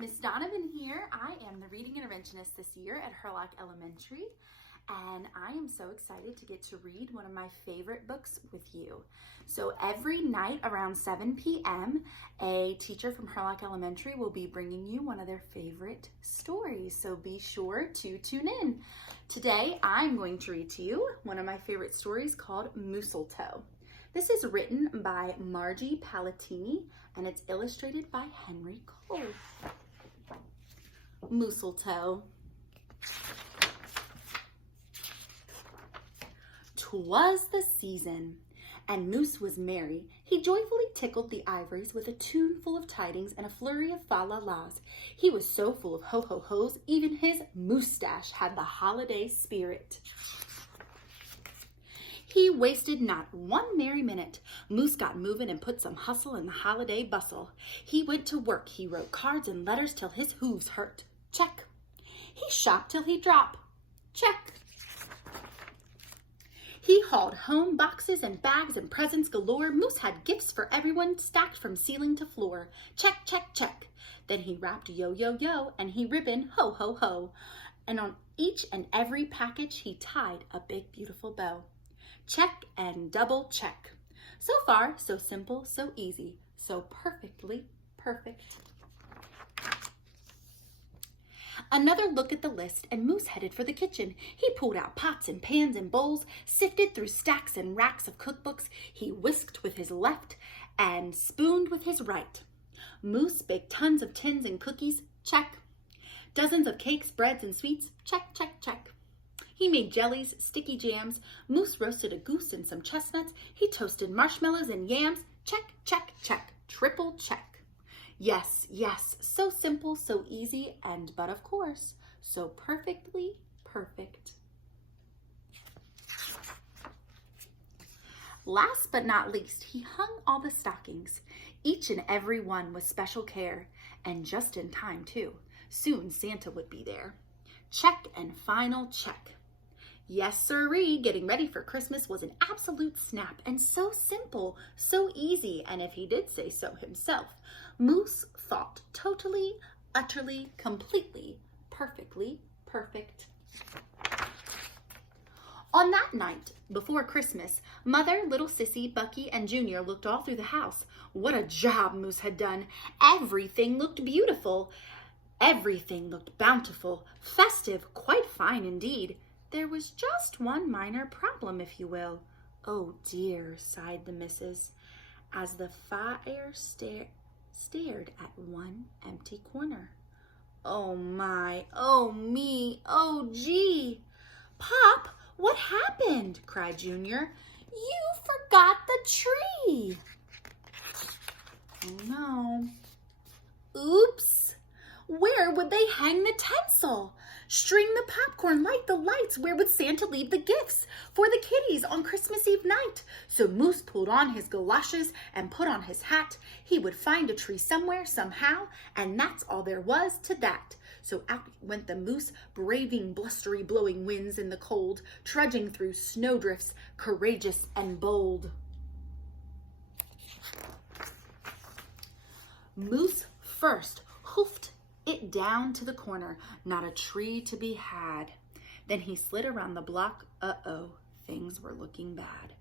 Miss Donovan here. I am the reading interventionist this year at Hurlock Elementary, and I am so excited to get to read one of my favorite books with you. So every night around 7 p.m., a teacher from Hurlock Elementary will be bringing you one of their favorite stories, so be sure to tune in. Today, I'm going to read to you one of my favorite stories called Mistletoe. This is written by Margie Palatini, and it's illustrated by Henry Cole. Mistletoe. 'Twas the season, and Moose was merry. He joyfully tickled the ivories with a tune full of tidings and a flurry of fa-la-las. He was so full of ho-ho-hos, even his moustache had the holiday spirit. He wasted not one merry minute. Moose got moving and put some hustle in the holiday bustle. He went to work. He wrote cards and letters till his hooves hurt. Check. He shopped till he dropped. Check. He hauled home boxes and bags and presents galore. Moose had gifts for everyone stacked from ceiling to floor. Check, check, check. Then he wrapped yo-yo-yo and he ribboned ho-ho-ho. And on each and every package he tied a big beautiful bow. Check and double check. So far, so simple, so easy, so perfectly perfect. Another look at the list, and Moose headed for the kitchen. He pulled out pots and pans and bowls, sifted through stacks and racks of cookbooks. He whisked with his left and spooned with his right. Moose baked tons of tins and cookies. Check. Dozens of cakes, breads, and sweets. Check, check, check. He made jellies, sticky jams. Moose roasted a goose and some chestnuts. He toasted marshmallows and yams. Check, check, check. Triple check. Yes, yes, so simple, so easy, but of course, so perfectly perfect. Last but not least, he hung all the stockings, each and every one with special care, and just in time too. Soon Santa would be there. Check and final check. Yes, sirree, getting ready for Christmas was an absolute snap, and so simple, so easy, and if he did say so himself, Moose thought totally, utterly, completely, perfectly perfect. On that night, before Christmas, Mother, Little Sissy, Bucky, and Junior looked all through the house. What a job Moose had done. Everything looked beautiful. Everything looked bountiful, festive, quite fine indeed. There was just one minor problem, if you will. Oh dear, sighed the missus, as the fire stared at one empty corner. Oh my, oh me, oh gee. Pop, what happened? Cried Junior. You forgot the tree. Oh no. Oops. Where would they hang the tinsel? String the popcorn, light the lights. Where would Santa leave the gifts for the kiddies on Christmas Eve night? So Moose pulled on his galoshes and put on his hat. He would find a tree somewhere, somehow, and that's all there was to that. So out went the Moose, braving blustery blowing winds in the cold, trudging through snowdrifts, courageous and bold. Moose first hoofed it down to the corner, not a tree to be had. Then he slid around the block. Uh-oh, things were looking bad.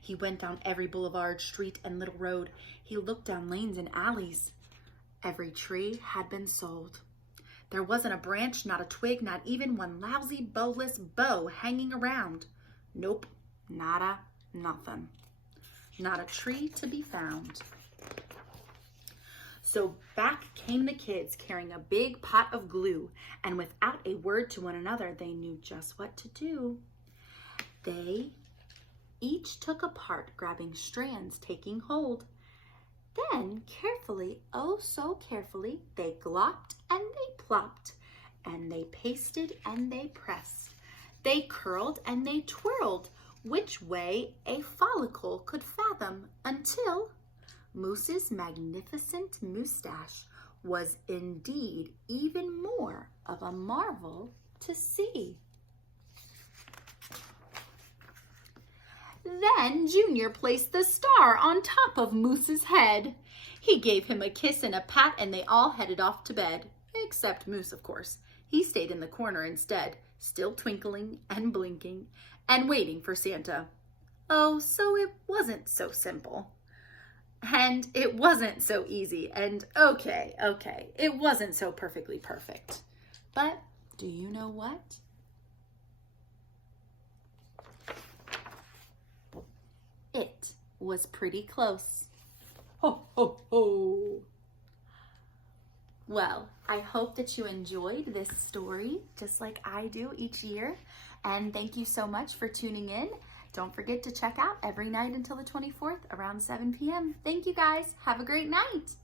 He went down every boulevard, street, and little road. He looked down lanes and alleys. Every tree had been sold. There wasn't a branch, not a twig, not even one lousy, bowless bow hanging around. Nope, nada, nothing. Not a tree to be found. So back came the kids carrying a big pot of glue, and without a word to one another, they knew just what to do. They each took a part, grabbing strands, taking hold. Then carefully, oh so carefully, they glopped and they plopped, and they pasted and they pressed. They curled and they twirled, which way a follicle could fathom, until Moose's magnificent moustache was indeed even more of a marvel to see. Then Junior placed the star on top of Moose's head. He gave him a kiss and a pat, and they all headed off to bed. Except Moose, of course. He stayed in the corner instead, still twinkling and blinking and waiting for Santa. Oh, so it wasn't so simple. And it wasn't so easy. And okay, it wasn't so perfectly perfect. But do you know what? It was pretty close. Ho, ho, ho. Well, I hope that you enjoyed this story just like I do each year. And thank you so much for tuning in. Don't forget to check out every night until the 24th around 7 p.m. Thank you guys. Have a great night.